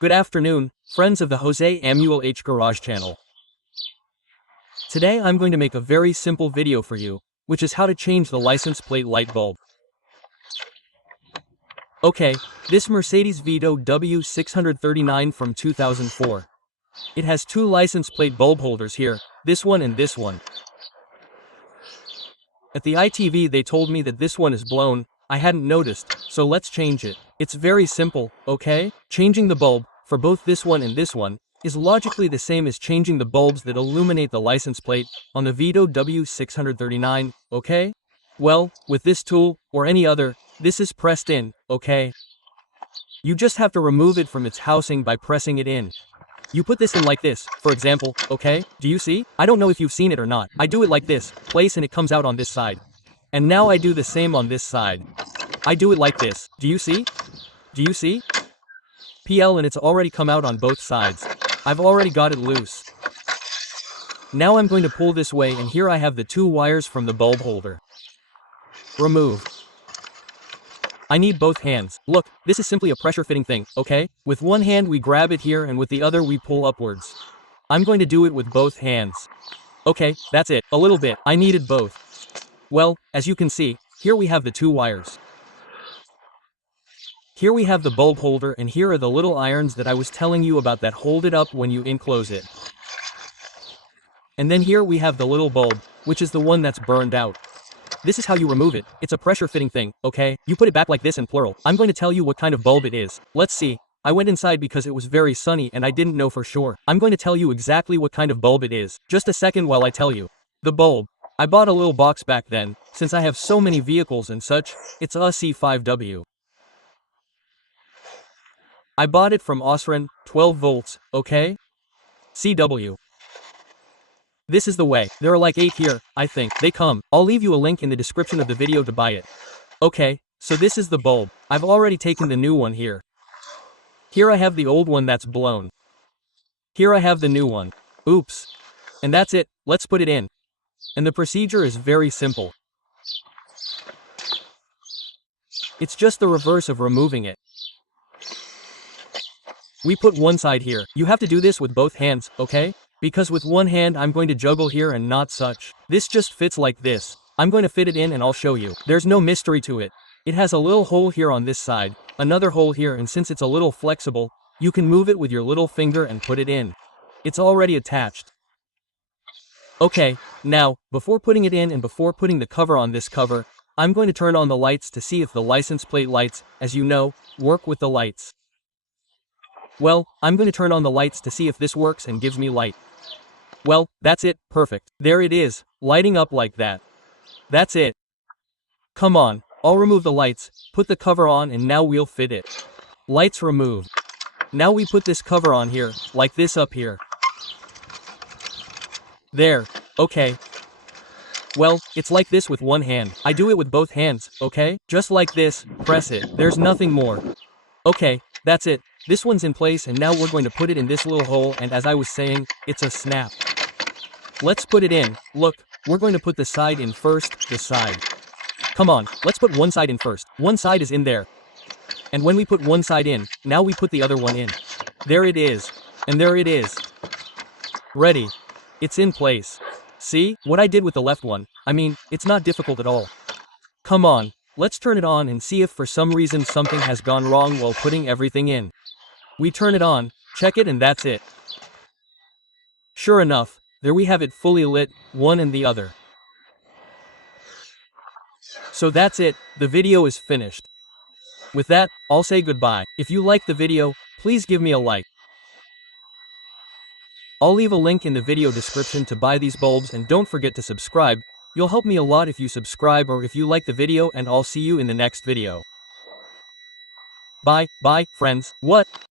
Good afternoon, friends of the Jose Amuel H Garage channel. Today I'm going to make a very simple video for you, which is how to change the license plate light bulb. Okay, this Mercedes Vito W639 from 2004. It has two license plate bulb holders here, this one and this one. At the ITV they told me that this one is blown. I hadn't noticed, so let's change it. It's very simple, okay? Changing the bulb, for both this one and this one, is logically the same as changing the bulbs that illuminate the license plate on the Vito W639, okay? Well, with this tool, or any other, this is pressed in, okay? You just have to remove it from its housing by pressing it in. You put this in like this, for example, okay? Do you see? I don't know if you've seen it or not. I do it like this, place and it comes out on this side. And now I do the same on this side. I do it like this. Do you see? Do you see? PL and it's already come out on both sides. I've already got it loose. Now I'm going to pull this way and here I have the two wires from the bulb holder. Remove. I need both hands. Look, this is simply a pressure fitting thing, okay? With one hand we grab it here and with the other we pull upwards. I'm going to do it with both hands. Okay, that's it. A little bit. I needed both. Well, as you can see, here we have the two wires. Here we have the bulb holder and here are the little irons that I was telling you about that hold it up when you enclose it. And then here we have the little bulb, which is the one that's burned out. This is how you remove it. It's a pressure fitting thing, okay? You put it back like this in plural. I'm going to tell you what kind of bulb it is. Let's see. I went inside because it was very sunny and I didn't know for sure. I'm going to tell you exactly what kind of bulb it is. Just a second while I tell you. The bulb. I bought a little box back then, since I have so many vehicles and such. It's a C5W. I bought it from Osram, 12 volts, okay? CW. This is the way. There are like 8 here, I think. They come. I'll leave you a link in the description of the video to buy it. Okay, so this is the bulb. I've already taken the new one here. Here I have the old one that's blown. Here I have the new one. Oops. And that's it. Let's put it in. And the procedure is very simple. It's just the reverse of removing it. We put one side here. You have to do this with both hands, okay? Because with one hand I'm going to juggle here and not such. This just fits like this. I'm going to fit it in and I'll show you. There's no mystery to it. It has a little hole here on this side, another hole here, and since it's a little flexible, you can move it with your little finger and put it in. It's already attached. Okay, now, before putting it in and before putting the cover on this cover, I'm going to turn on the lights to see if the license plate lights, as you know, work with the lights. Well, I'm going to turn on the lights to see if this works and gives me light. Well, that's it, perfect. There it is, lighting up like that. That's it. Come on, I'll remove the lights, put the cover on and now we'll fit it. Lights removed. Now we put this cover on here, like this up here. There, okay. Well, it's like this with one hand. I do it with both hands, okay? Just like this, press it. There's nothing more. Okay, that's it. This one's in place and now we're going to put it in this little hole and as I was saying, it's a snap. Let's put it in. Look, we're going to put the side in first, the side. Come on, let's put one side in first. One side is in there. And when we put one side in, now we put the other one in. There it is. And there it is. Ready. It's in place. See, what I did with the left one, I mean, it's not difficult at all. Come on, let's turn it on and see if for some reason something has gone wrong while putting everything in. We turn it on, check it and that's it. Sure enough, there we have it fully lit, one and the other. So that's it, the video is finished. With that, I'll say goodbye. If you liked the video, please give me a like. I'll leave a link in the video description to buy these bulbs and don't forget to subscribe. You'll help me a lot if you subscribe or if you like the video and I'll see you in the next video. Bye, friends. What?